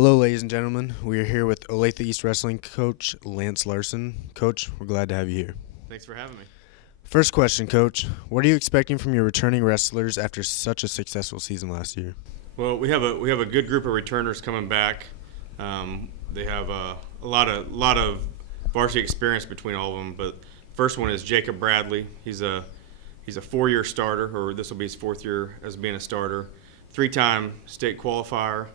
Hello, ladies and gentlemen. We are here with Olathe East Wrestling coach Lance Larson. Coach, we're glad to have you here. Thanks for having me. First question, Coach. What are you expecting from your returning wrestlers after such a successful season last year? Well, we have a good group of returners coming back. They have a lot of varsity experience between all of them. But first one is Jacob Bradley. He's a 4-year starter, or this will be his 4th year as being a starter. 3-time state qualifier.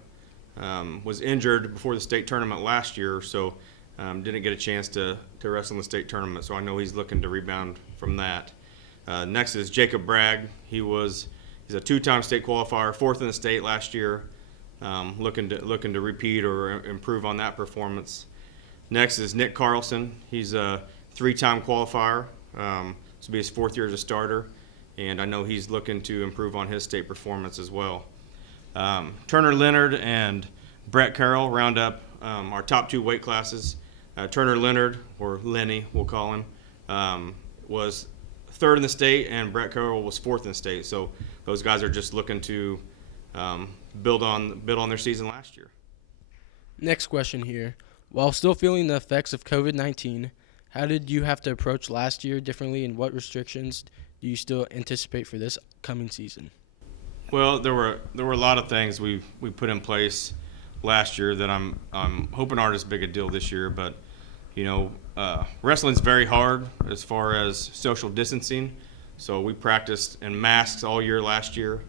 Was injured before the state tournament last year, so didn't get a chance to wrestle in the state tournament. So I know he's looking to rebound from that. Next is Jacob Bragg. He's a 2-time state qualifier, 4th in the state last year. Looking to repeat or improve on that performance. Next is Nick Carlson. He's a 3-time qualifier. This will be his 4th year as a starter, and I know he's looking to improve on his state performance as well. Turner Leonard and Brett Carroll round up our top 2 weight classes. Turner Leonard, or Lenny, we'll call him, was 3rd in the state, and Brett Carroll was 4th in the state. So those guys are just looking to build on their season last year. Next question here. While still feeling the effects of COVID-19, how did you have to approach last year differently, and what restrictions do you still anticipate for this coming season? Well, there were a lot of things we put in place last year that I'm hoping aren't as big a deal this year. But wrestling's very hard as far as social distancing. So we practiced in masks all year last year.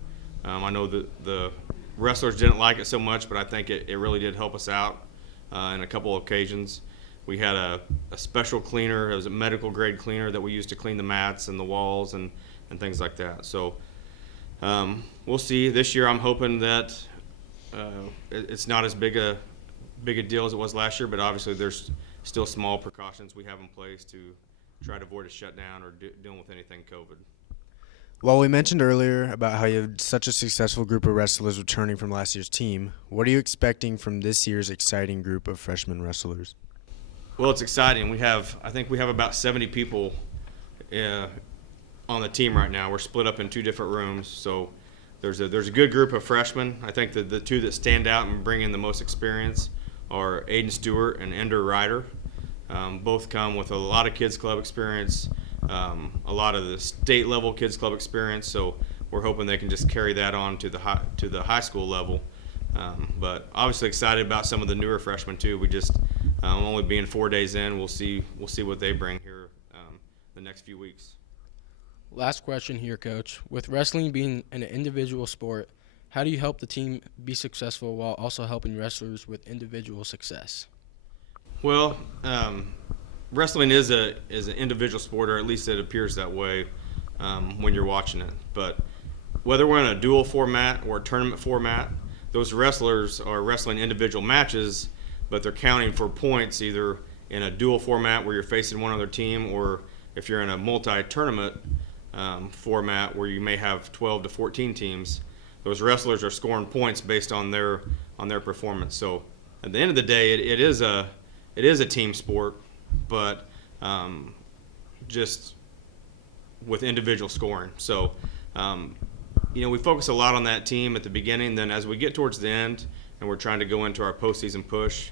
I know that the wrestlers didn't like it so much, but I think it really did help us out in a couple of occasions. We had a special cleaner. It was a medical grade cleaner that we used to clean the mats and the walls and things like that. So we'll see. This year I'm hoping that it's not as big a deal as it was last year, but obviously there's still small precautions we have in place to try to avoid a shutdown or dealing with anything COVID. While we mentioned earlier about how you have such a successful group of wrestlers returning from last year's team, what are you expecting from this year's exciting group of freshman wrestlers? Well, it's exciting. I think we have about 70 people on the team right now. We're split up in 2 different rooms, so there's a good group of freshmen. I think that the 2 that stand out and bring in the most experience are Aiden Stewart and Ender Ryder. Both come with a lot of kids club experience, a lot of the state level kids club experience. So we're hoping they can just carry that on to the high school level. But obviously excited about some of the newer freshmen too. We just only being 4 days in, we'll see what they bring here the next few weeks. Last question here, Coach. With wrestling being an individual sport, how do you help the team be successful while also helping wrestlers with individual success? Well, wrestling is an individual sport, or at least it appears that way when you're watching it. But whether we're in a dual format or a tournament format, those wrestlers are wrestling individual matches, but they're counting for points either in a dual format where you're facing one other team, or if you're in a multi-tournament format where you may have 12 to 14 teams, those wrestlers are scoring points based on their performance. So at the end of the day, it is a team sport, but just with individual scoring. So we focus a lot on that team at the beginning. Then as we get towards the end and we're trying to go into our postseason push,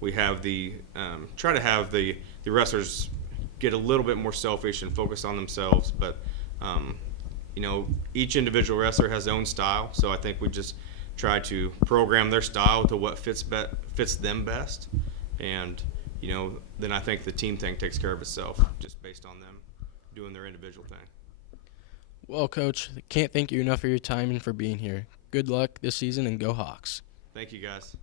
we have try to have the wrestlers get a little bit more selfish and focus on themselves. But each individual wrestler has their own style, so I think we just try to program their style to what fits them best, and then I think the team thing takes care of itself just based on them doing their individual thing. Well, Coach, can't thank you enough for your time and for being here. Good luck this season, and go Hawks. Thank you, guys.